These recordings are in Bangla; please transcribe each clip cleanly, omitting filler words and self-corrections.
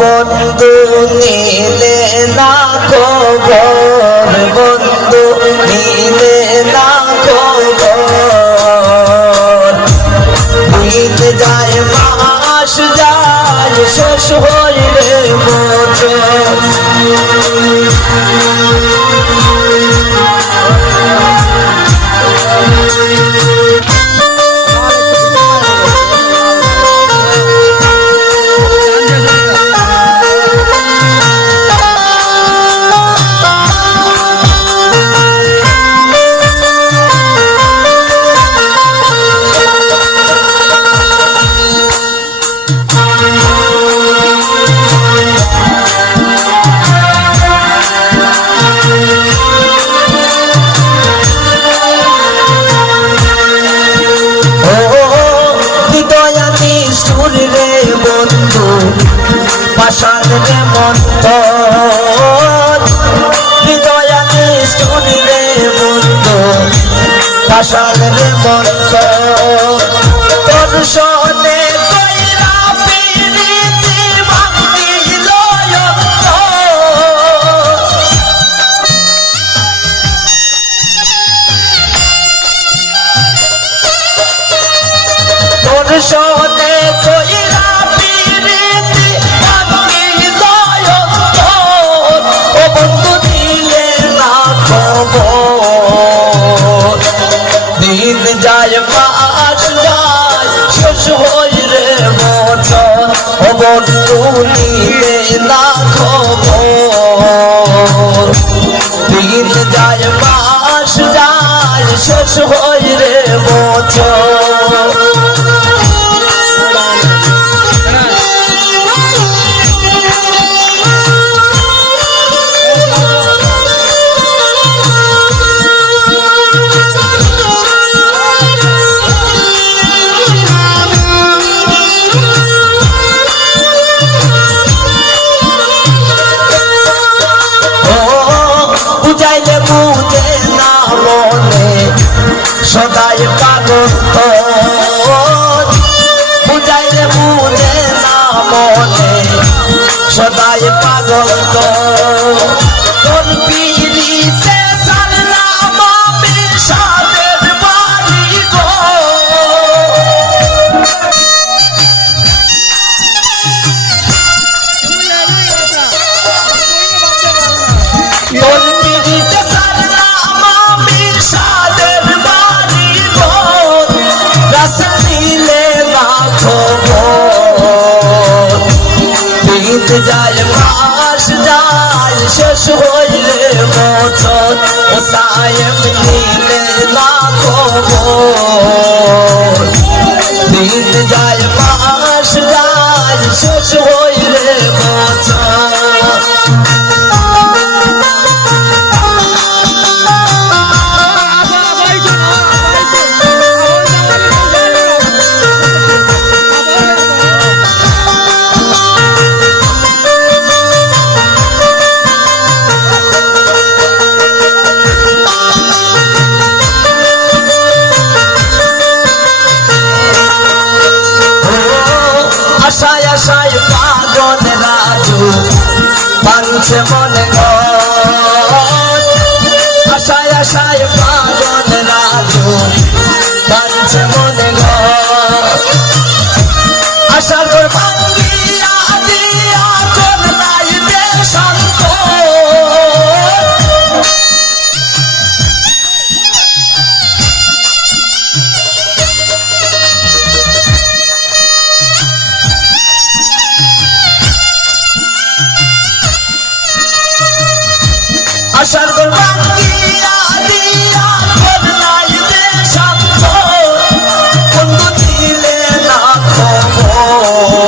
বন্ধু নিলে না খবর, বন্ধু নিলে না খবর। দিন যায় মাস যায় শেষ হইলে বছর। পাষাণ রে মন্তর, হৃদয়া নিষ্ঠুর রে বন্ধু, পাষাণ রে মন্তর। তোর সনে কইরা প্রীতি ভাঙিল অন্তর। তোর সনে কইরা দিন যায় মাস যায় শেষ হই রে বছর। ও বন্ধু নিলে না খবর, দিন যায় মাস যায় শেষ হই রে বছর। বুঝাইলে বুঝে না মনে সদাই পাগল, বুঝাইলে বুঝে না মনে সদাই পাগল। তোর পিড়িতে সারলাম আমি সাদের বাড়ি গো, তোর পিড়িতে সারলাম আমি সাদের বাড়ি গো। রাসূল দিলে না খবর, দিন যায় মাস যায় শেষ হইলে বছর। ও সায়েম নিলে না খবর, দিন যায় মাস যায় শেষ হইলে বছর। আশায় আশায় পাগল রাজু বাঁধছে মনে ঘর, আশায় আশায় পাগল রাজু বাঁধছে মনে ঘর। আশার ঘর ভাঙিয়া দিয়া কোন লাইবে শান্ত, আশার ঘর ভাঙিয়া দিয়া কোন লাইবে শান্ত। বন্ধু দিলে না খবর,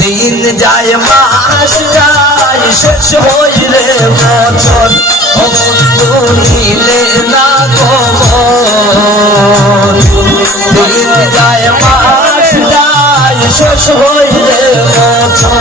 দিন যায় মাস যায় শেষ হইলে বছর। ও বন্ধু দিলে না খবর, দিন যায় মাস যায় শেষ হইলে বছর।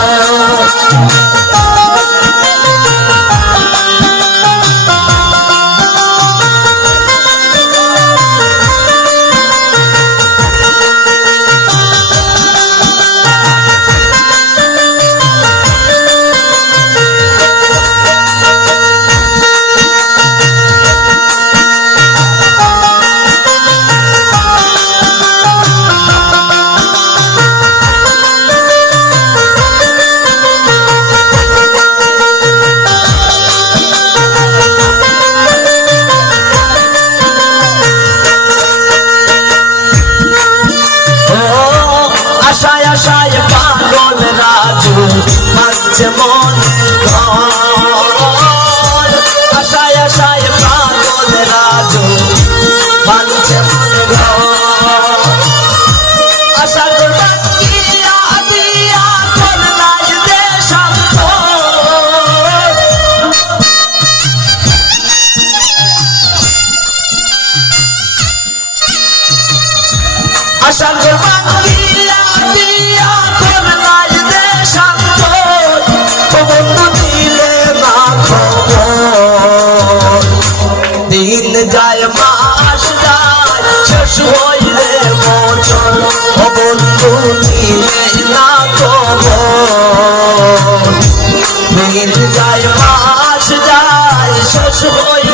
মানছে মনে ঘর আশায় আশায় পাগল রাজু মানছে মনে ঘর আশা করবা দিয়া দিয়া করলাই দেশান্তর আশা করবা দিয়া দিয়া করলাই দেশান্তর বন্ধু দিলে না খবর দিন যায় মাস যায় শেষ হইলে বছর বন্ধু দিলে না খবর দিন যায় মাস যায় শেষ হইলে